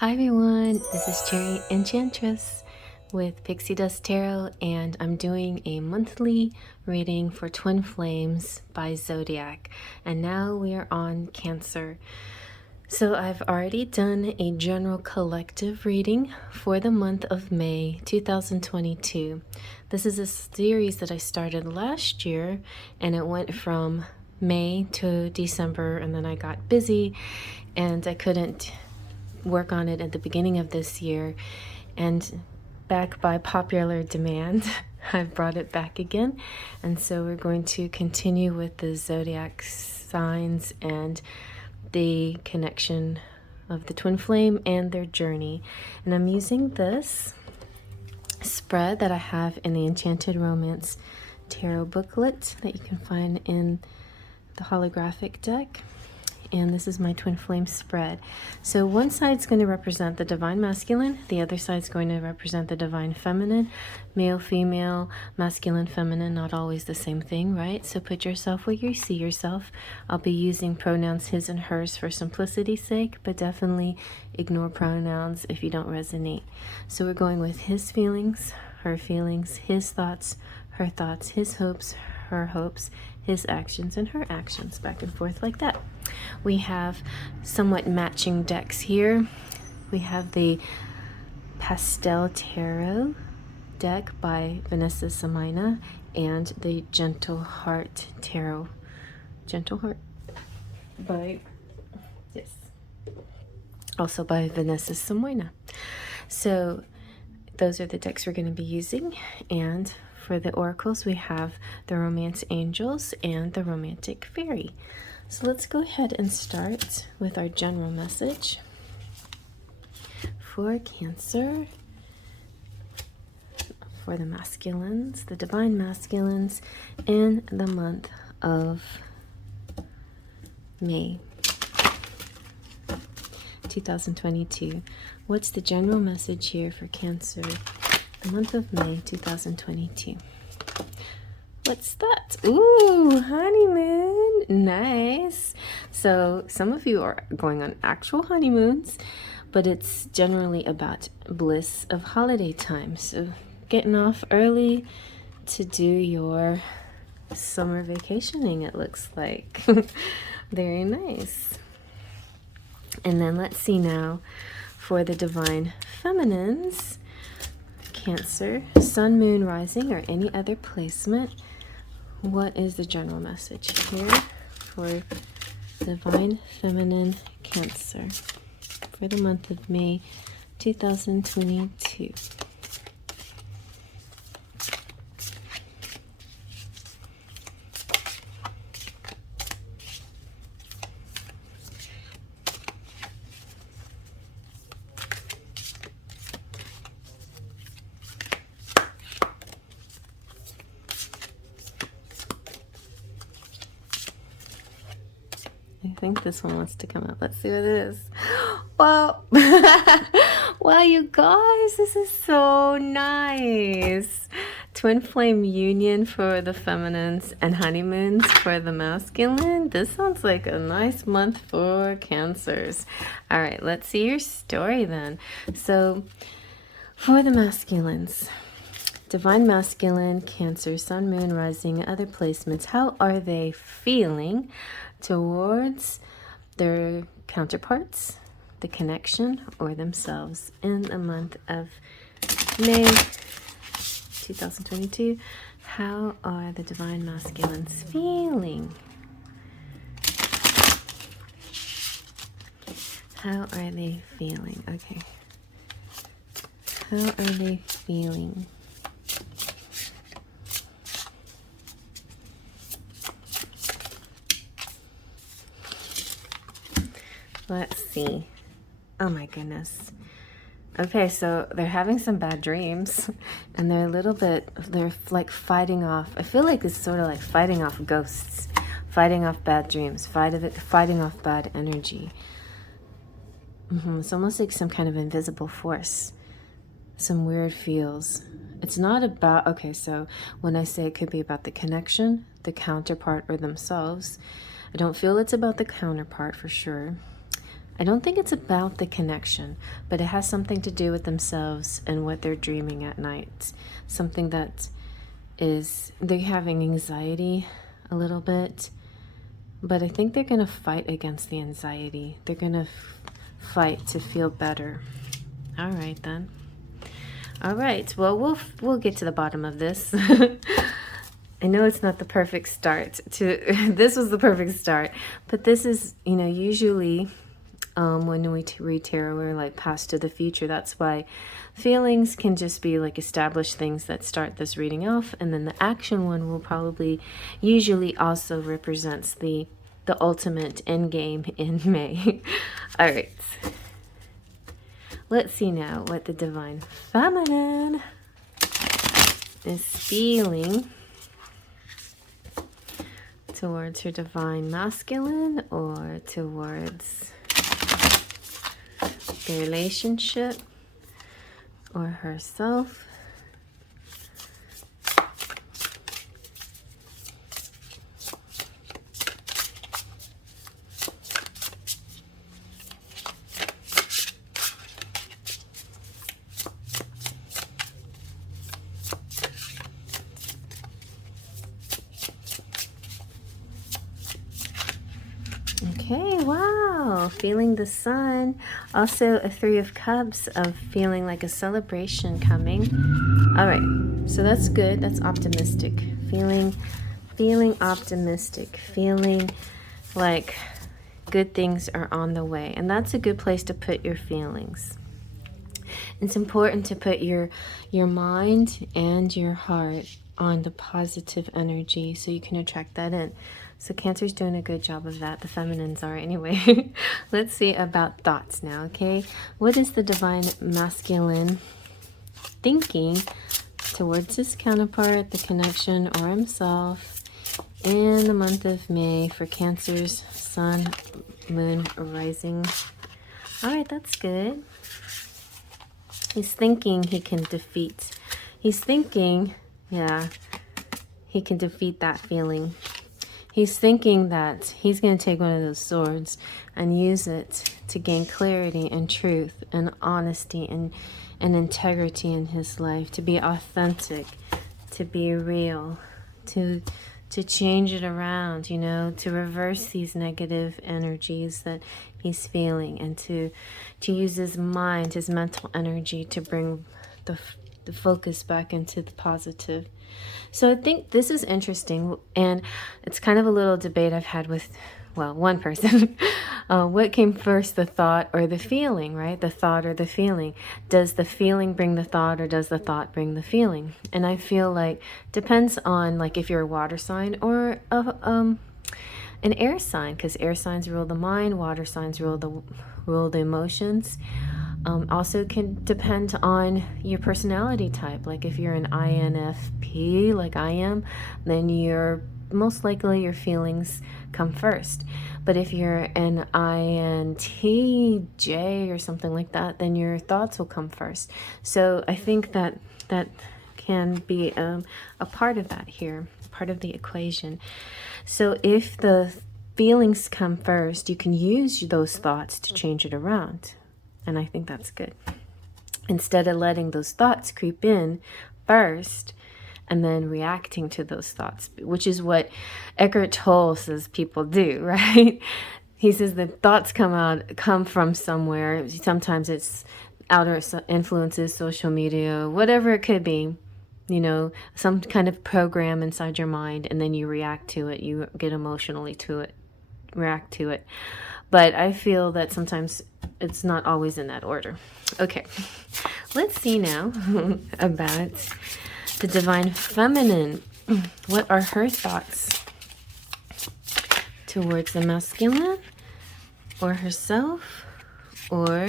Hi everyone, this is CherryEnchantress with Pixie Dust Tarot, and I'm doing a monthly reading for Twin Flames by Zodiac. And now we are on Cancer. So I've already done a general collective reading for the month of May 2022. This is a series that I started last year, and it went from May to December, and then I got busy and I couldn't work on it at the beginning of this year, and back by popular demand I've brought it back again. And so we're going to continue with the zodiac signs and the connection of the twin flame and their journey. And I'm using this spread that I have in the Enchanted Romance tarot booklet that you can find in the holographic deck. And this is my twin flame spread. So one side's going to represent the divine masculine, the other side's going to represent the divine feminine. Male, female, masculine, feminine, not always the same thing, right? So put yourself where you see yourself. I'll be using pronouns his and hers for simplicity's sake, but definitely ignore pronouns if you don't resonate. So we're going with his feelings, her feelings, his thoughts, her thoughts, his hopes, her hopes, his actions and her actions, back and forth like that. We have somewhat matching decks here. We have the Pastel Tarot deck by Vanessa Samina and the Gentle Heart Tarot. Gentle Heart by, yes, also by Vanessa Samina. So those are the decks we're going to be using. And for the oracles, we have the Romance Angels and the Romantic Fairy. So let's go ahead and start with our general message for Cancer, for the masculines, the divine masculines, in the month of May 2022. What's the general message here for Cancer, the month of May 2022? What's that? Ooh, honeymoon. Nice. So some of you are going on actual honeymoons, but it's generally about bliss of holiday time. So getting off early to do your summer vacationing, it looks like. Very nice. And then let's see now for the divine feminines, Cancer, sun, moon, rising, or any other placement. What is the general message here for divine feminine Cancer for the month of May 2022? I think this one wants to come up. Let's see what it is. Wow. Wow, you guys, this is so nice. Twin flame union for the feminines and honeymoons for the masculine. This sounds like a nice month for Cancers. All right, let's see your story then. So for the masculines, divine masculine, Cancer, sun, moon, rising, other placements, how are they feeling towards their counterparts, the connection, or themselves in the month of May 2022? How are the divine masculines feeling? How are they feeling? Okay. How are they feeling? Let's see. Oh my goodness. Okay, so they're having some bad dreams and they're a little bit, they're like fighting off. I feel like it's sort of like fighting off ghosts, fighting off bad dreams, fighting off bad energy. It's almost like some kind of invisible force, some weird feels. It's not about, okay, so when I say it could be about the connection, the counterpart, or themselves, I don't feel it's about the counterpart for sure. I don't think it's about the connection, but it has something to do with themselves and what they're dreaming at night. Something that is, they're having anxiety a little bit, but I think they're going to fight against the anxiety. They're going to fight to feel better. All right, then. All right, well, we'll get to the bottom of this. I know it's not the perfect start to this was the perfect start, but this is, you know, usually when we read tarot, we're like past to the future. That's why feelings can just be like established things that start this reading off, and then the action one will probably usually also represents the ultimate end game in May. All right. Let's see now what the Divine Feminine is feeling towards her Divine Masculine, or towards the relationship, or herself. Okay, wow, feeling the sun. Also a Three of Cups of feeling like a celebration coming. All right, so that's good. That's optimistic. Feeling optimistic. Feeling like good things are on the way. And that's a good place to put your feelings. It's important to put your mind and your heart on the positive energy so you can attract that in. So Cancer's doing a good job of that. The feminines are anyway. Let's see about thoughts now, okay? What is the Divine Masculine thinking towards his counterpart, the connection, or himself in the month of May for Cancer's Sun, Moon, Rising? All right, that's good. He's thinking he can defeat. He's thinking, yeah, he can defeat that feeling. He's thinking that he's going to take one of those swords and use it to gain clarity and truth and honesty and integrity in his life, to be authentic, to be real, to change it around, you know, to reverse these negative energies that he's feeling, and to use his mind, his mental energy to bring the focus back into the positive. So I think this is interesting, and it's kind of a little debate I've had with, well, one person. What came first, the thought or the feeling, right? The thought or the feeling. Does the feeling bring the thought, or does the thought bring the feeling? And I feel like depends on, like, if you're a water sign or an air sign, because air signs rule the mind, water signs rule the emotions. Also can depend on your personality type. Like if you're an INFP like I am, then most likely your feelings come first. But if you're an INTJ or something like that, then your thoughts will come first. So I think that can be a part of that here, part of the equation. So if the feelings come first, you can use those thoughts to change it around. And I think that's good. Instead of letting those thoughts creep in first and then reacting to those thoughts, which is what Eckhart Tolle says people do, right? He says the thoughts come from somewhere. Sometimes it's outer influences, social media, whatever it could be, you know, some kind of program inside your mind, and then you react to it. You get emotionally to it, react to it. But I feel that sometimes it's not always in that order. Okay, let's see now about the Divine Feminine. What are her thoughts towards the masculine, or herself, or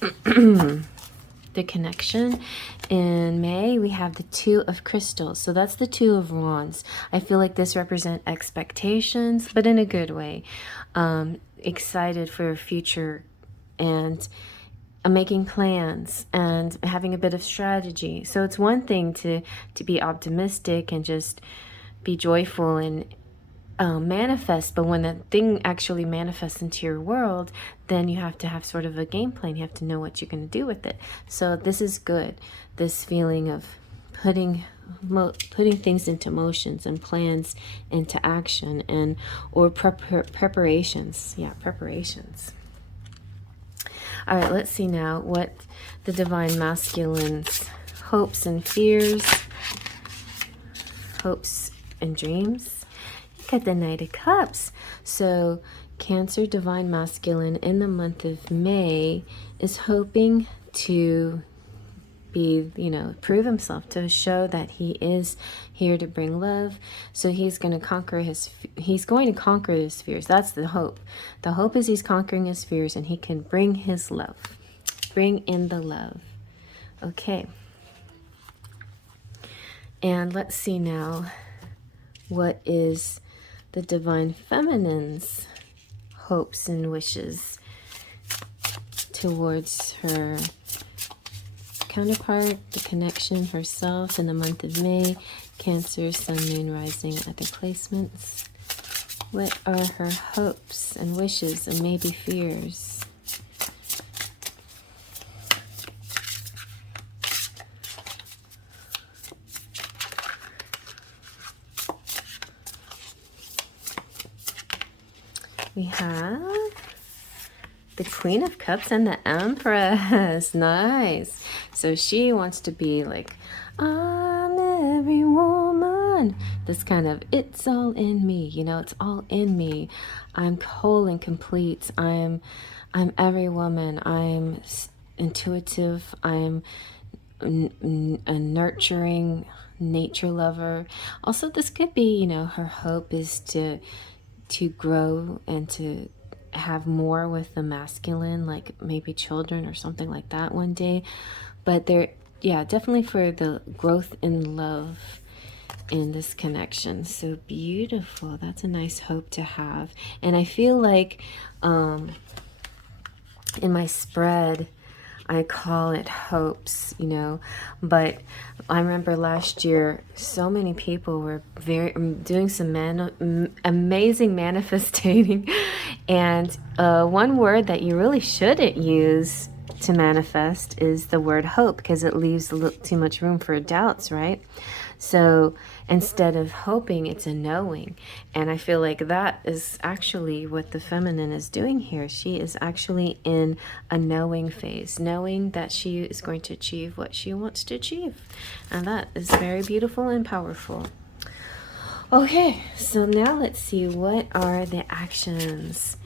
the connection? In May, we have the Two of Crystals. So that's the Two of Wands. I feel like this represents expectations, but in a good way. Excited for your future, and making plans and having a bit of strategy. So it's one thing to be optimistic and just be joyful and manifest, but when the thing actually manifests into your world, then you have to have sort of a game plan. You have to know what you're going to do with it. So this is good. This feeling of putting things into motions and plans into action, and or preparations. Yeah, preparations. All right, let's see now what the Divine Masculine's hopes and fears, hopes and dreams. Got the Knight of Cups. So Cancer Divine Masculine in the month of May is hoping to be, prove himself, to show that he is here to bring love. So he's going to conquer his fears. That's the hope. The hope is he's conquering his fears and he can bring his love. Bring in the love. Okay. And let's see now, what is the Divine Feminine's hopes and wishes towards her counterpart, the connection, herself in the month of May? Cancer, Sun, Moon, Rising, other placements. What are her hopes and wishes and maybe fears? We have the Queen of Cups and the Empress. Nice. So she wants to be like, I'm every woman. This kind of, it's all in me. It's all in me. I'm whole and complete. I'm every woman. I'm intuitive. I'm a nurturing nature lover. Also, this could be, her hope is to grow and to have more with the masculine, like maybe children or something like that one day. But definitely for the growth in love in this connection. So beautiful. That's a nice hope to have. And I feel like in my spread, I call it hopes, but I remember last year, so many people were doing some amazing manifestating. And one word that you really shouldn't use to manifest is the word hope, because it leaves a little too much room for doubts, right? So instead of hoping, it's a knowing. And I feel like that is actually what the feminine is doing here. She is actually in a knowing phase, knowing that she is going to achieve what she wants to achieve. And that is very beautiful and powerful. Okay, so now let's see, what are the actions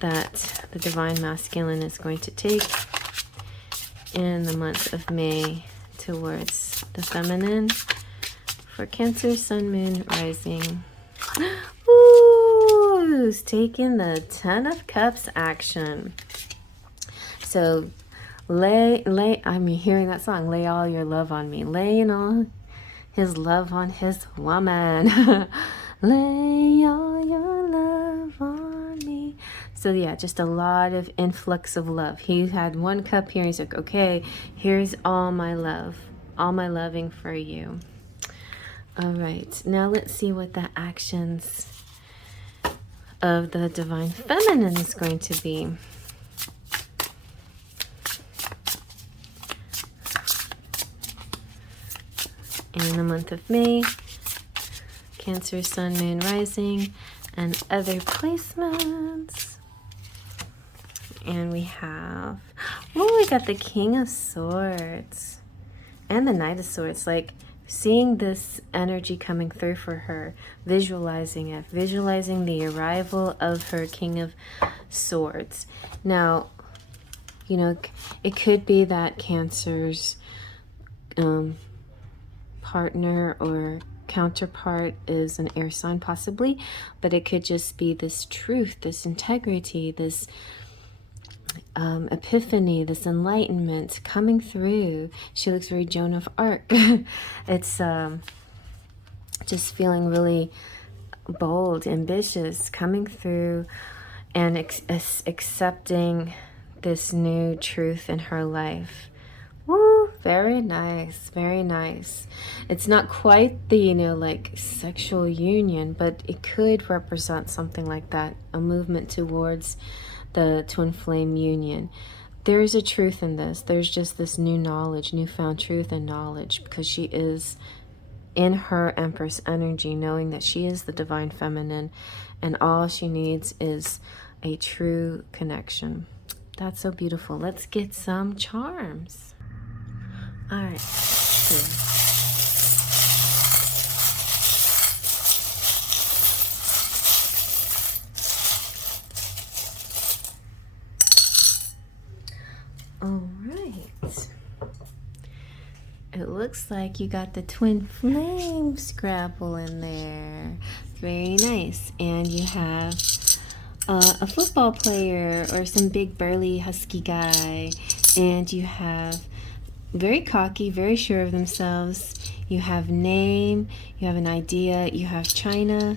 that the Divine Masculine is going to take in the month of May towards the feminine for Cancer, Sun, Moon, Rising. Ooh, who's taking the Ten of Cups action? So I'm hearing that song, lay all your love on me. Laying all his love on his woman. Lay all your love on me. So yeah, just a lot of influx of love. He had one cup here. He's like, okay, here's all my love, all my loving for you. All right, now let's see what the actions of the Divine Feminine is going to be. In the month of May, Cancer, Sun, Moon, Rising, and other placements. And we have, we got the King of Swords and the Knight of Swords. Like, seeing this energy coming through for her, visualizing it, visualizing the arrival of her King of Swords. Now, it could be that Cancer's partner or counterpart is an air sign possibly, but it could just be this truth, this integrity, this epiphany, this enlightenment coming through. She looks very Joan of Arc. It's just feeling really bold, ambitious, coming through and accepting this new truth in her life. Woo! Very nice, very nice. It's not quite the, you know, like sexual union, but it could represent something like that, a movement towards the twin flame union. There is a truth in this. There's just this new knowledge, newfound truth and knowledge, because she is in her Empress energy, knowing that she is the divine feminine and all she needs is a true connection. That's so beautiful. Let's get some charms. All right. All right. It looks like you got the twin flame Scrabble in there. Very nice. And you have a football player or some big burly husky guy. And you have very cocky, very sure of themselves. You have name, you have an idea, you have China.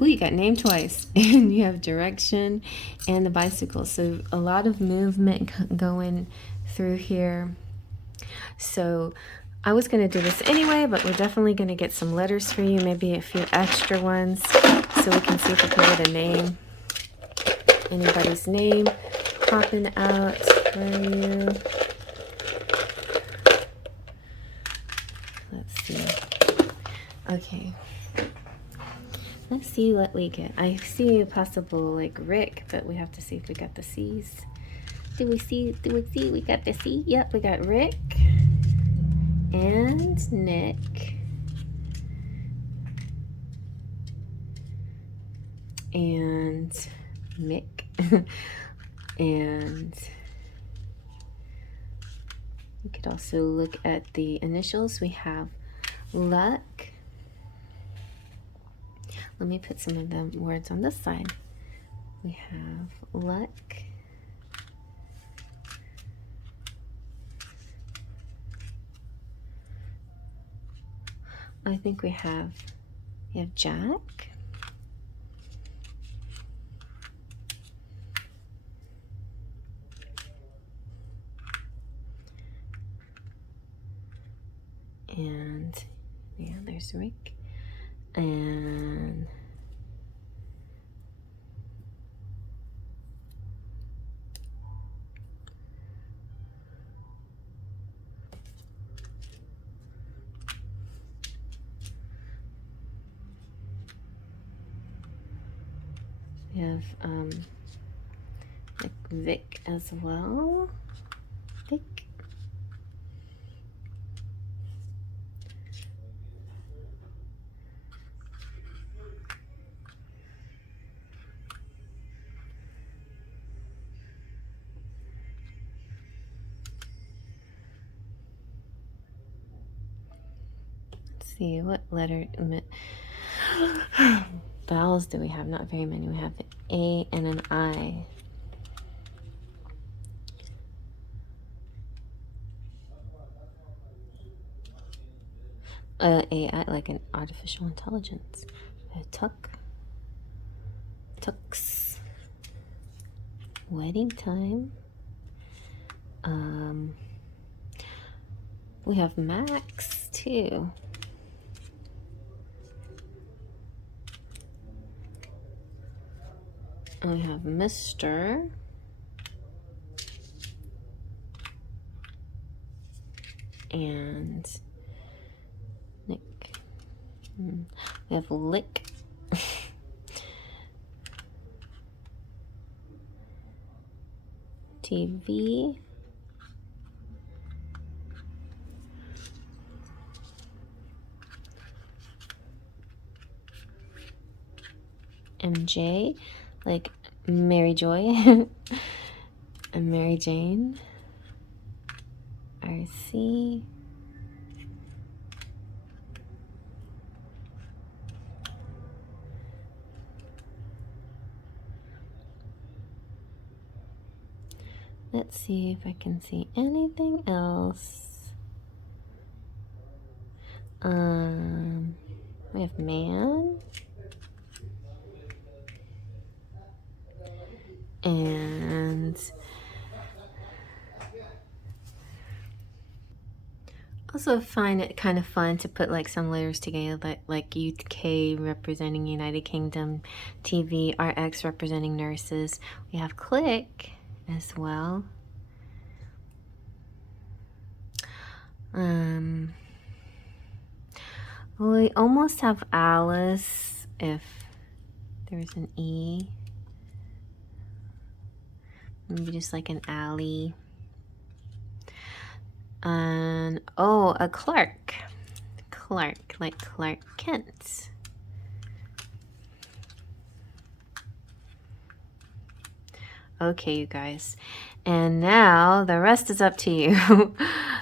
Ooh, you got name twice. And you have direction and the bicycle. So a lot of movement going through here. So I was going to do this anyway, but we're definitely going to get some letters for you, maybe a few extra ones, so we can see if we can get a name. Anybody's name popping out for you. Let's see. Okay. Let's see what we get. I see a possible like Rick, but we have to see if we got the C's. Do we see? We got the C? Yep, we got Rick and Nick and Mick and we could also look at the initials. We have Luck. Let me put some of the words on this side. We have Luck. I think we have Jack. And yeah, there's Rick. And we have like Vic as well. Vic. Let's see, what letter vowels do we have? Not very many. We have an A and an I. AI, like an artificial intelligence. Tuck. Tux. Wedding time. We have Max too. And we have Mr. And Nick. We have Lick. TV. MJ, like Mary Joy. And Mary Jane. RC. Let's see if I can see anything else. We have man. And Also find it kind of fun to put like some letters together, like UK representing United Kingdom, TV, RX representing nurses. We have click as well. We almost have Alice if there's an E. Maybe just like an alley. And oh, a Clark. Clark, like Clark Kent. Okay, you guys. And now the rest is up to you.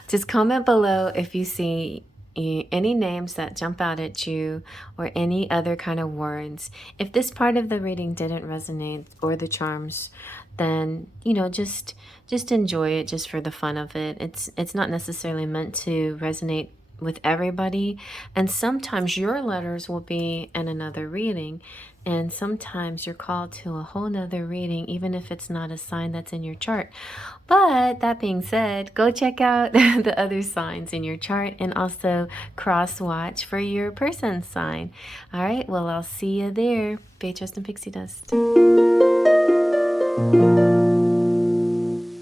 Just comment below if you see any names that jump out at you or any other kind of words. If this part of the reading didn't resonate or the charms, then just enjoy it just for the fun of it. It's not necessarily meant to resonate with everybody, and sometimes your letters will be in another reading, and sometimes you're called to a whole nother reading even if it's not a sign that's in your chart. But that being said, go check out the other signs in your chart and also cross watch for your person's sign. All right, well, I'll see you there. Faye, Trust, and Pixie Dust.